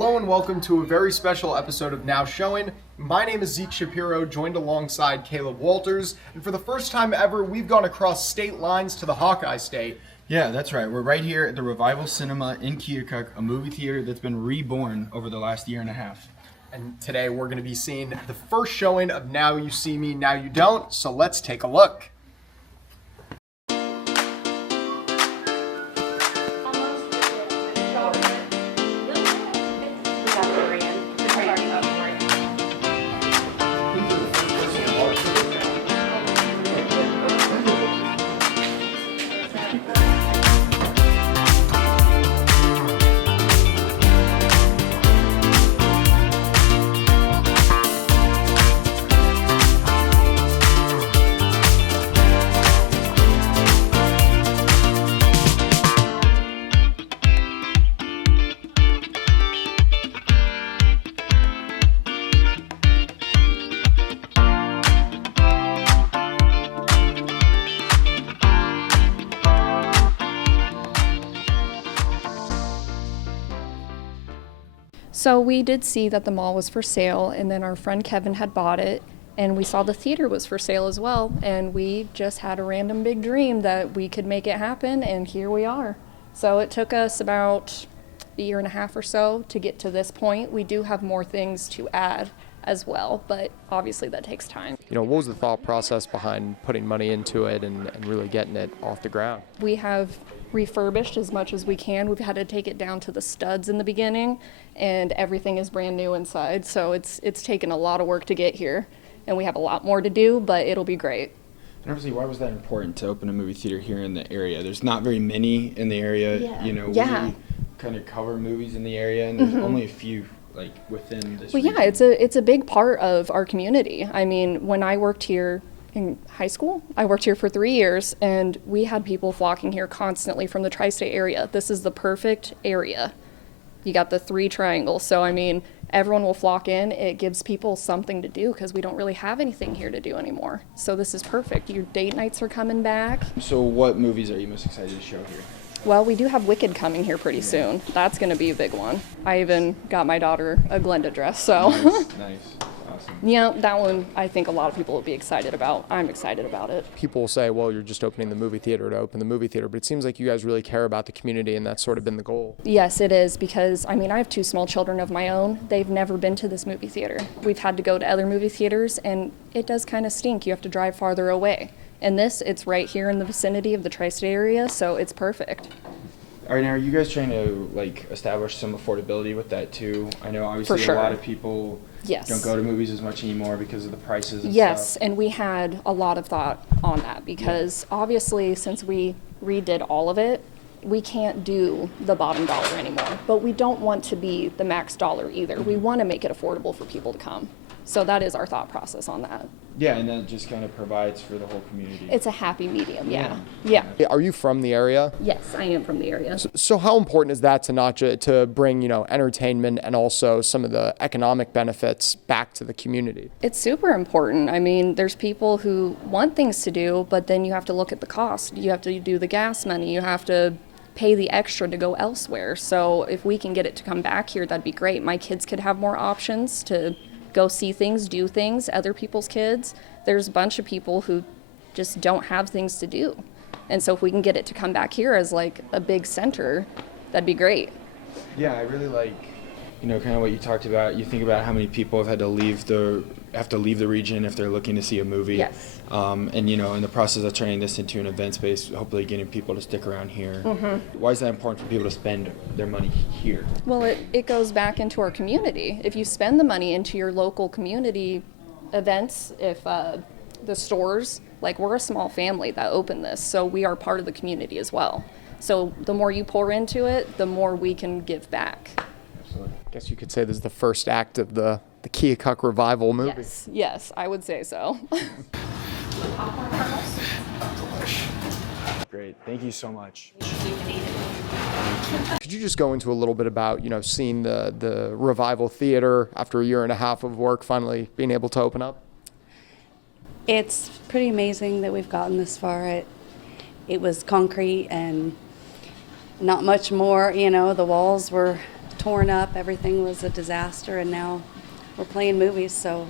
Hello and welcome to a very special episode of Now Showing. My name is Zeke Shapiro, joined alongside Caleb Walters, and for the first time ever, we've gone across state lines to the Hawkeye State. Yeah, that's right. We're right here at the Revival Cinema in Keokuk, a movie theater that's been reborn over the last year and a half. And today we're going to be seeing the first showing of Now You See Me, Now You Don't, so let's take a look. So we did see that the mall was for sale, and then our friend Kevin had bought it, and we saw the theater was for sale as well, and we just had a random big dream that we could make it happen, and here we are. So it took us about a year and a half or so to get to this point. We do have more things to add as well, but obviously that takes time. What was the thought process behind putting money into it and really getting it off the ground? We have refurbished as much as we can. We've had to take it down to the studs in the beginning, and everything is brand new inside. So it's taken a lot of work to get here, and we have a lot more to do, but it'll be great. And obviously, why was that important to open a movie theater here in the area? There's not very many in the area. Yeah. We kind of cover movies in the area, and there's only a few within this Well, region. yeah, it's a big part of our community. I mean, when I worked here in high school, I worked here for 3 years, and we had people flocking here constantly from the tri-state area. This is the perfect area. You got the 3 triangles, so I mean, everyone will flock in. It gives people something to do because we don't really have anything here to do anymore. So this is perfect. Your date nights are coming back. So what movies are you most excited to show here? Well, we do have Wicked coming here pretty soon. That's going to be a big one. I even got my daughter a Glenda dress, so. Nice. Awesome. Yeah, that one I think a lot of people will be excited about. I'm excited about it. People will say, well, you're just opening the movie theater to open the movie theater, but it seems like you guys really care about the community, and that's sort of been the goal. Yes, it is, because I mean, I have 2 small children of my own. They've never been to this movie theater. We've had to go to other movie theaters, and it does kind of stink. You have to drive farther away. And this, it's right here in the vicinity of the tri-state area, so it's perfect. All right, now are you guys trying to establish some affordability with that too? I know obviously For sure. a lot of people Yes. don't go to movies as much anymore because of the prices and Yes, stuff. and we had a lot of thought on that because obviously since we redid all of it, we can't do the bottom dollar anymore. But we don't want to be the max dollar either. We want to make it affordable for people to come. So that is our thought process on that. Yeah, and that just kind of provides for the whole community. It's a happy medium, yeah. Are you from the area? Yes, I am from the area. So how important is that to not just to bring, entertainment and also some of the economic benefits back to the community? It's super important. I mean, there's people who want things to do, but then you have to look at the cost. You have to do the gas money. You have to pay the extra to go elsewhere. So if we can get it to come back here, that'd be great. My kids could have more options to go see things, do things, other people's kids. There's a bunch of people who just don't have things to do. And so if we can get it to come back here as like a big center, that'd be great. Yeah, I really like, kind of what you talked about. You think about how many people have had to leave the region if they're looking to see a movie. Yes. And in the process of turning this into an event space, hopefully getting people to stick around here. Mm-hmm. Why is that important for people to spend their money here? Well, it goes back into our community. If you spend the money into your local community events, if the stores, we're a small family that opened this, so we are part of the community as well. So the more you pour into it, the more we can give back. Absolutely. I guess you could say this is the first act of the Keokuk Revival movie. Yes, I would say so. Great. Thank you so much. Could you just go into a little bit about, seeing the Revival Theater after a year and a half of work finally being able to open up? It's pretty amazing that we've gotten this far. It was concrete and not much more, the walls were torn up. Everything was a disaster, and now we're playing movies. So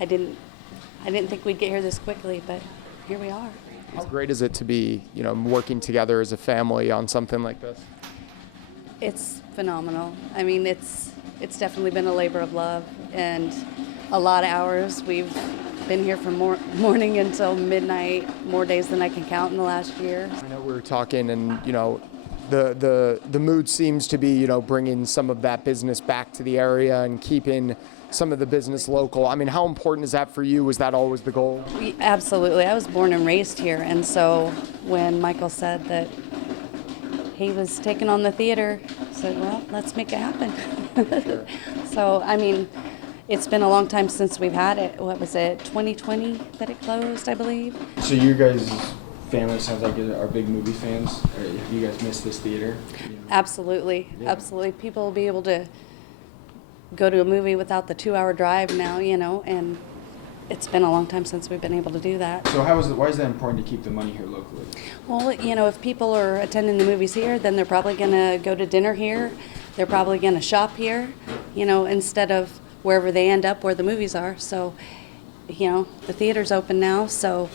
I didn't think we'd get here this quickly, but here we are. How great is it to be, working together as a family on something like this? It's phenomenal. I mean, it's definitely been a labor of love and a lot of hours. We've been here from morning until midnight, more days than I can count in the last year. I know we were talking, and the mood seems to be bringing some of that business back to the area and keeping some of the business local. I mean, how important is that for you? Was that always the goal? Absolutely. I was born and raised here, and so when Michael said that he was taking on the theater, I said, well, let's make it happen. Sure. So, I mean, it's been a long time since we've had it. What was it, 2020 that it closed, I believe? So you guys' family sounds like are big movie fans. Have you guys missed this theater? Absolutely. Yeah. Absolutely. People will be able to go to a movie without the 2-hour drive now, and it's been a long time since we've been able to do that. So why is that important to keep the money here locally? Well, if people are attending the movies here, then they're probably going to go to dinner here. They're probably going to shop here, instead of wherever they end up where the movies are. So, the theater's open now, so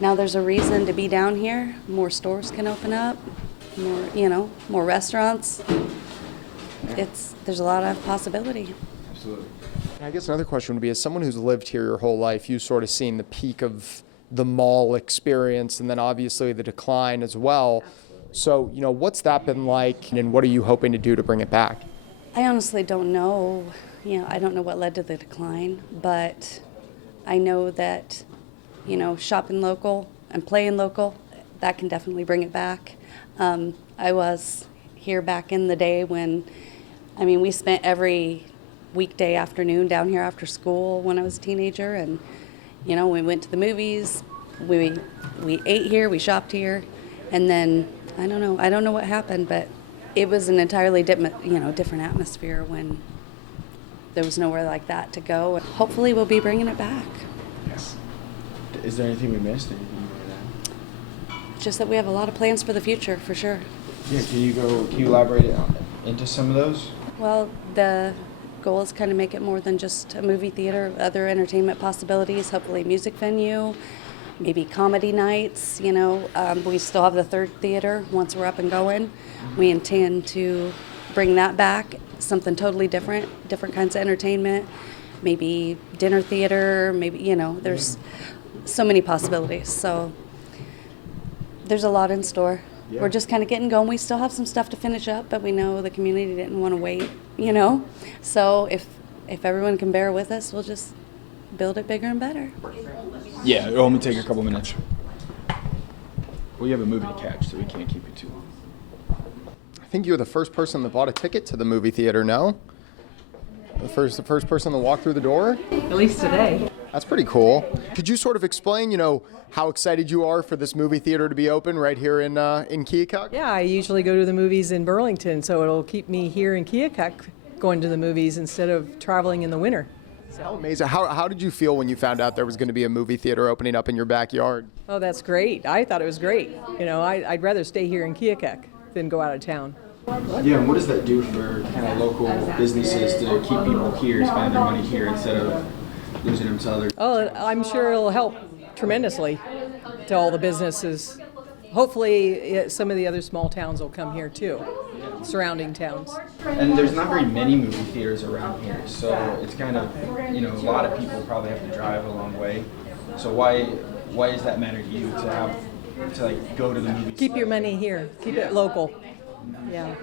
now there's a reason to be down here. More stores can open up, more restaurants. There's a lot of possibility. Absolutely. I guess another question would be, as someone who's lived here your whole life, you've sort of seen the peak of the mall experience and then obviously the decline as well. So, what's that been like, and what are you hoping to do to bring it back? I honestly don't know. I don't know what led to the decline, but I know that, shopping local and playing local, that can definitely bring it back. I was here back in the day when, we spent every weekday afternoon down here after school when I was a teenager, and, we went to the movies, we ate here, we shopped here, and then, I don't know what happened, but it was an entirely different atmosphere when there was nowhere like that to go. Hopefully we'll be bringing it back. Yes. Is there anything we missed? Anything you wanted to add? Just that we have a lot of plans for the future, for sure. Yeah, can you elaborate into some of those? Well, the goal is kind of make it more than just a movie theater, other entertainment possibilities, hopefully music venue, maybe comedy nights, we still have the third theater once we're up and going. We intend to bring that back, something totally different kinds of entertainment, maybe dinner theater, maybe, there's so many possibilities. So there's a lot in store. Yeah. We're just kind of getting going. We still have some stuff to finish up, but we know the community didn't want to wait, So if everyone can bear with us, we'll just build it bigger and better. Yeah, it'll only take a couple minutes. We have a movie to catch, so we can't keep it too long. I think you're the first person that bought a ticket to the movie theater, no? The first person to walk through the door? At least today. That's pretty cool. Could you sort of explain, how excited you are for this movie theater to be open right here in Keokuk? Yeah, I usually go to the movies in Burlington, so it'll keep me here in Keokuk going to the movies instead of traveling in the winter. How amazing. How did you feel when you found out there was going to be a movie theater opening up in your backyard? Oh, that's great. I thought it was great. I'd rather stay here in Keokuk than go out of town. Yeah, and what does that do for kind of local businesses to keep people here, spending their money here instead of losing them to others? Oh, I'm sure it'll help tremendously to all the businesses. Hopefully, some of the other small towns will come here too, surrounding towns. And there's not very many movie theaters around here, so it's kind of, a lot of people probably have to drive a long way. So why does that matter to you to go to the movies? Keep your money here. Keep it local. Yeah.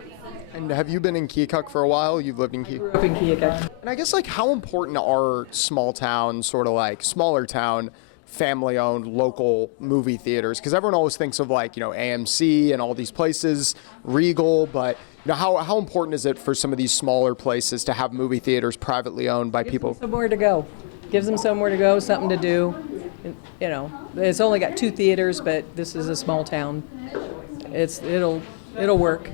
And have you been in Keokuk for a while? You've lived in Keokuk? Up in Keokuk. And I guess, how important are small town, sort of smaller town, family-owned local movie theaters? Because everyone always thinks of AMC and all these places, Regal, but how important is it for some of these smaller places to have movie theaters privately owned by people? Somewhere to go. Gives them somewhere to go, something to do. It's only got 2 theaters, but this is a small town. It'll work.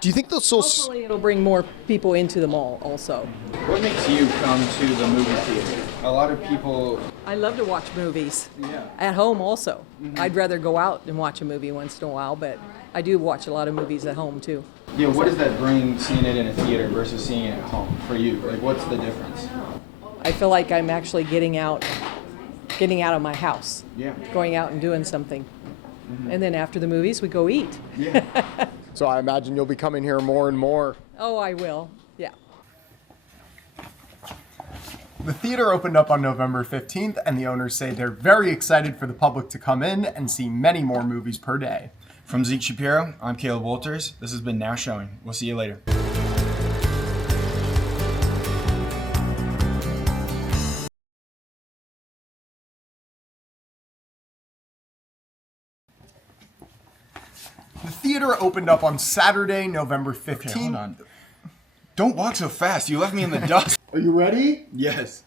Do you think they'll still... Hopefully it'll bring more people into the mall also. What makes you come to the movie theater? A lot of people... I love to watch movies. Yeah. At home also. I'd rather go out and watch a movie once in a while, but I do watch a lot of movies at home too. Yeah, what does that bring seeing it in a theater versus seeing it at home for you? Like, what's the difference? I feel like I'm actually getting out of my house, Yeah. going out and doing something. And then after the movies, we go eat. Yeah. So I imagine you'll be coming here more and more. Oh, I will. Yeah. The theater opened up on November 15th, and the owners say they're very excited for the public to come in and see many more movies per day. From Zeke Shapiro, I'm Caleb Walters. This has been Now Showing. We'll see you later. The theater opened up on Saturday, November 15th. Okay, hold on. Don't walk so fast. You left me in the dust. Are you ready? Yes.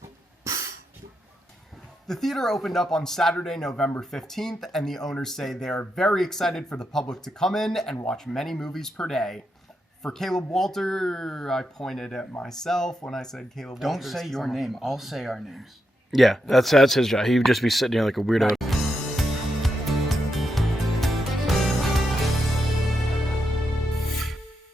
The theater opened up on Saturday, November 15th, and the owners say they are very excited for the public to come in and watch many movies per day. For Caleb Walter, I pointed at myself when I said Caleb Don't Walters. say your name. I'll say our names. Yeah, that's his job. He'd just be sitting here like a weirdo.